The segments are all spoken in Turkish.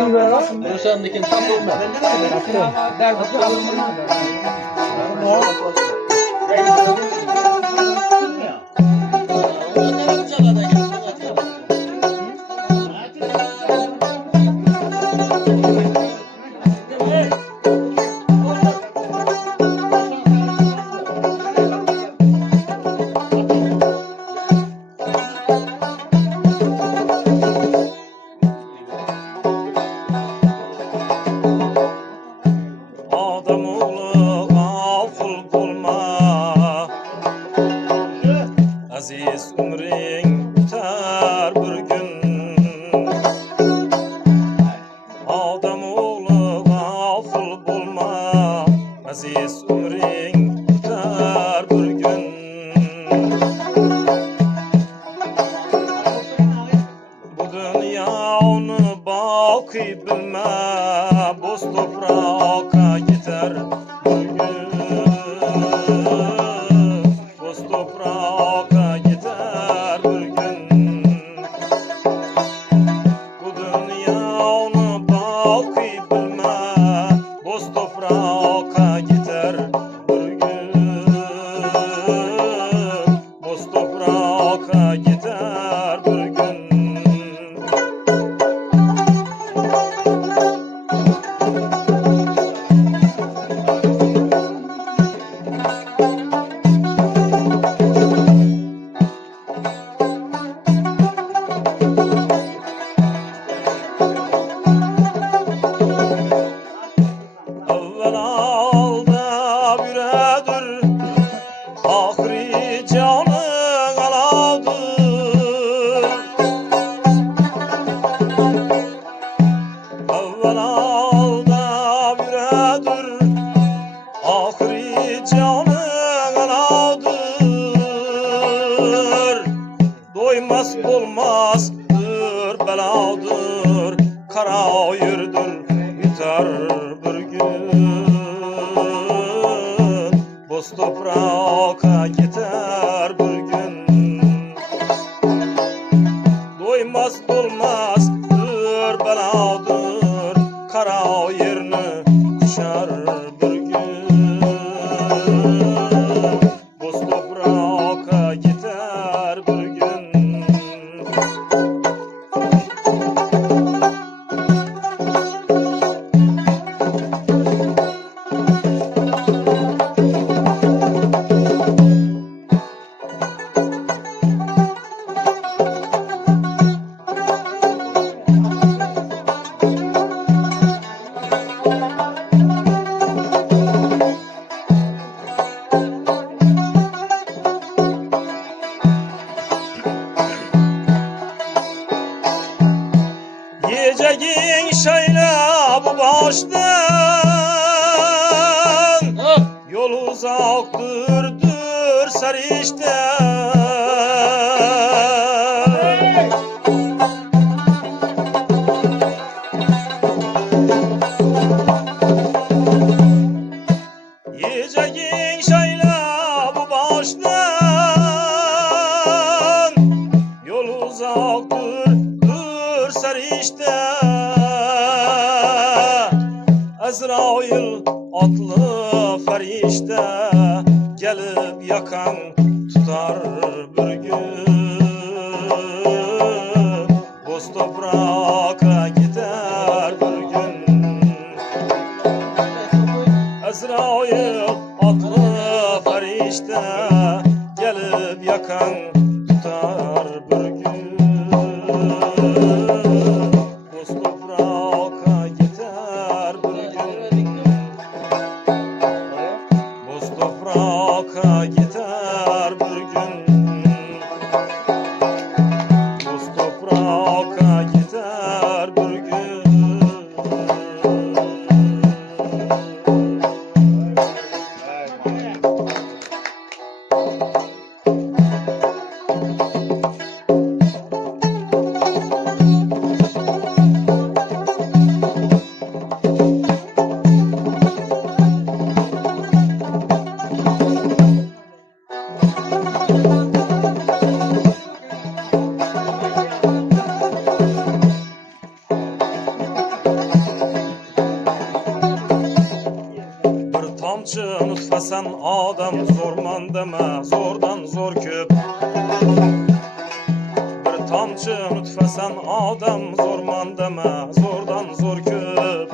Bu sendeki tam olma. Aziz umring biter bir gün. Adam oğlu gafil bulma, aziz umring biter bir gün. Bu dünya onu baki bilme, boz toprağa gider bir gün. Boz toprağa gider bir gün. Bu dünya onu baki bilme, boz toprağa gider bir gün. Boz toprağa gider bir gün. Evvel alda büredir, ahri canı aladır. Evvel alda büredir, ahri canı aladır. Doymaz olmazdır beladır, kara yürüdür biter bir gün. Boz toprağa gider bir gün. Doymaz olmazdır beladır, kara yerini kuşar bir gün. Boz toprağa gider bir gün. Yiyeceğin şeyle bu baştan, yol uzaktır dur sarıştan. Yiyeceğin şeyle bu baştan, yol uzaktır dur sarıştan. Azrail atlı ferişte gelip yakan tutar bir gün. Boz toprağa gider bir gün. Azrail atlı ferişte gelip yakan tutar bir gün. Boz toprağa gider bir gün. Boz toprağa gider bir gün. Boz toprağa gider bir gün. tamçı nutfasan adam zorman deme, zordan zor köp. Bir tamçı nutfasan adam zorman deme, zordan zor köp.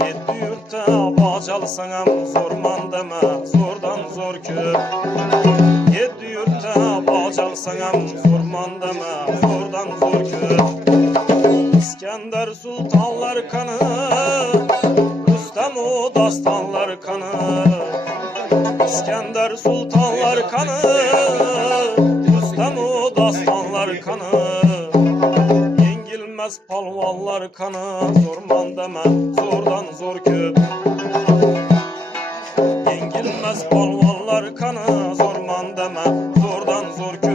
Yetti yurtta bacalsanam zorman deme, zordan zor köp. Yetti yurtta bacalsanam zorman deme, zordan zor köp. İskender sultanlar kanı, Rüstem-u dastanlar kanı. İskender sultanlar kanı, Rüstem-u dastanlar kanı. Yengilmez palvallar kanı, zorman deme, zordan zor köp. Yengilmez palvallar kanı, zorman deme, zordan zor köp.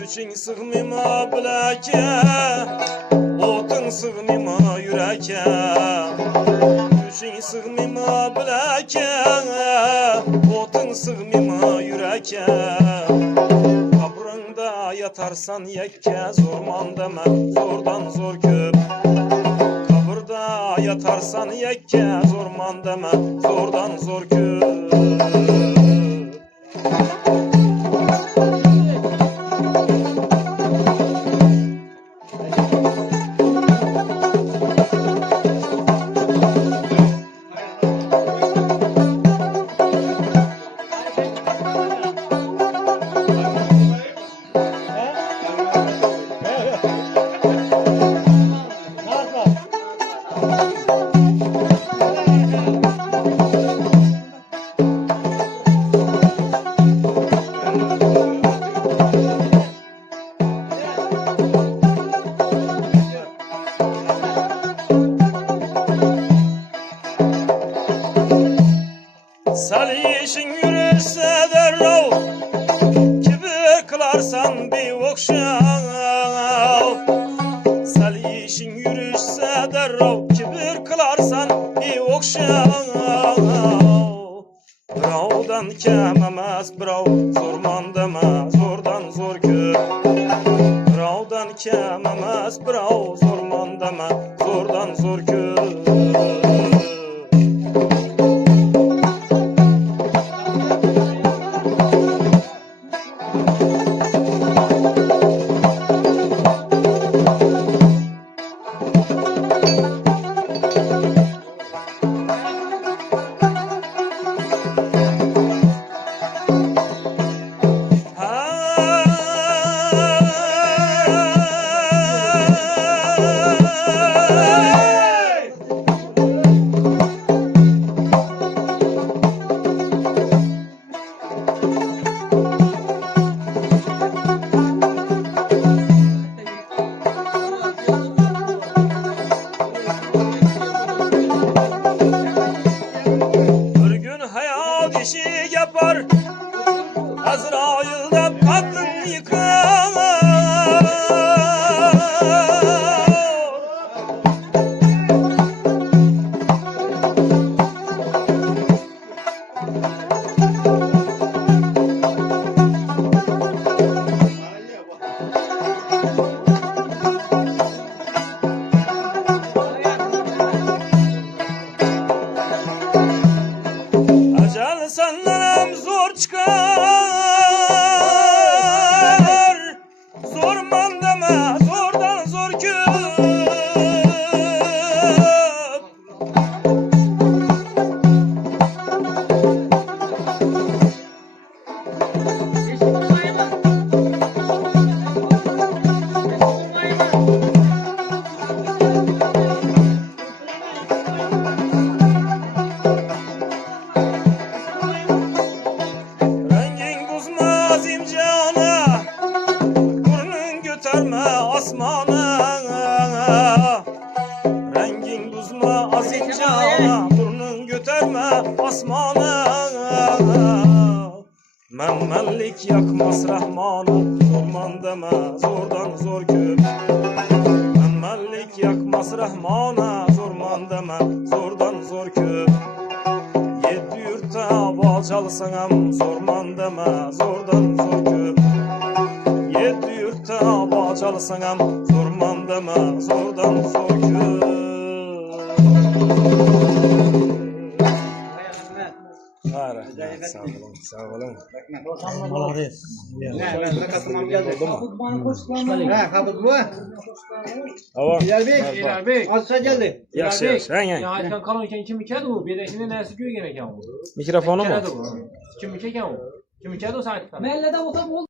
Güçün sığmima bileke, otun sığmima yüreke. Güçün sığmima bileke, otun sığmima yüreke. Kabrında yatarsan yekke, zorman deme, zordan zor köp. Kabrda yatarsan yekke, zorman deme, zordan zor köp. Salişin yürürse derrav, kibir kılarsan bir okşav. Salişin yürürse derrav, kibir kılarsan bir okşav. Biravdan kememez birav, zorman deme, zordan zor köp. Biravdan kememez birav, zorman deme, zordan zor köp. Bir gün hayat işi yapar, Azrail'de kadın yıkar. Ecel senden zor çıkar, zorman deme, zordan zor köp. Menlik yakmaz Rahmanım, zorman deme, zordan zor köp. Menlik yakmaz Rahmana, zorman deme, zordan zor köp. Yedi yurtta bal çalsanam, zorman deme, zordan zor köp. Yedi yurtta bal çalsanam, zorman deme, zordan zor köp. Sağ olun, sağ olun. Ava. İlerbek. Azsa geldi. Yaxşı, yaxşı. Hang, Ya hang. aytgan kalon ekan kim ekan u? Bedakini narsa ko'ygan ekan u. Mikrofonu mu? Kim ekan u? Kim ekan u sen aytgan? Mahallada bo'lsa bo'ldi.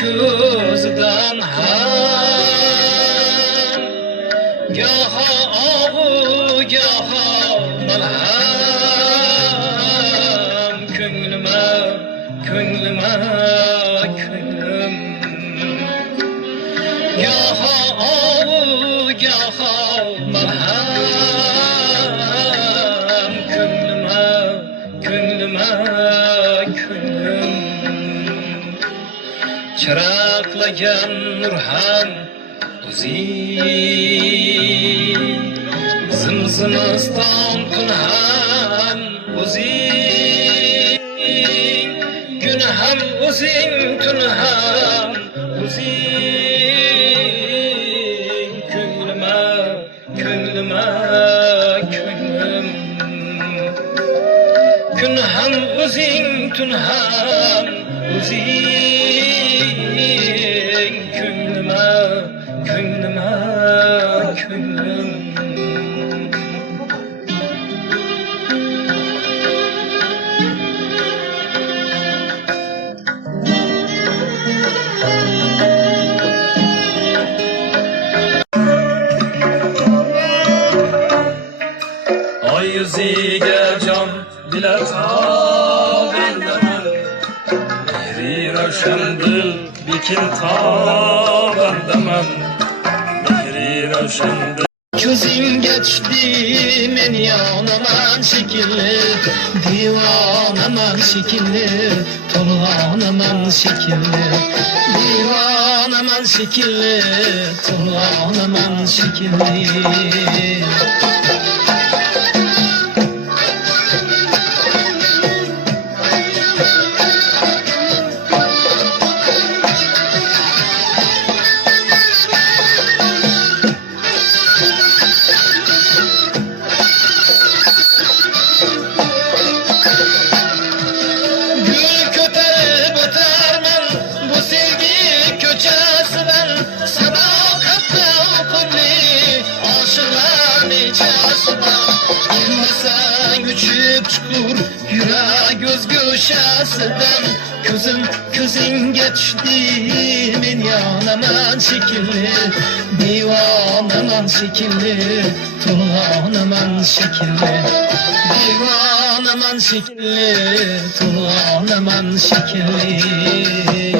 Ko'zdan ham goho ovu goho malham ko'nglima ko'nglim goho ovu goho malham ko'nglima ko'nglim chiraqlagan nur ham o'zing zimzimiston kun ham o'zing kun ham o'zing tun ham o'zing ko'nglima ko'nglim kun ham o'zing tun ham o'zing ko'nglima ko'nglim oy yuziga jon dilator bendaman mehri ravshan dil bekin bandaman mehri ravshan dil ko'zingga tushdi men yonaman shekilli divonaman shekilli to'lg'onaman shekilli divonaman shekilli to'lg'onaman shekilli göz göşesinden közünge düştü men yonaman şekilli divonaman şekilli to'lg'onaman şekilli divonaman şekilli to'lg'onaman şekilli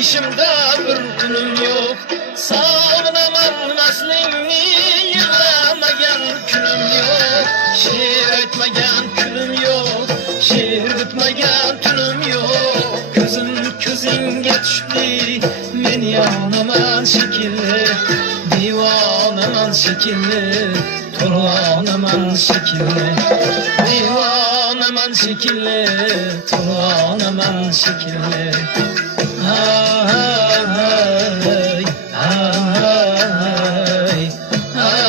İşimde bir günüm yok Sağlamaman aslini yığlamayan günüm yok Şiir etmegen günüm yok Şiir etmegen günüm yok Közünge düştü men yonaman şekilli Divanaman şekilli To'lg'onaman şekilli Divanaman şekilli, tuvanaman şekilli. Ay, ay, ay,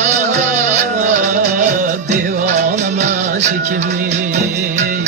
divanaman şekilli.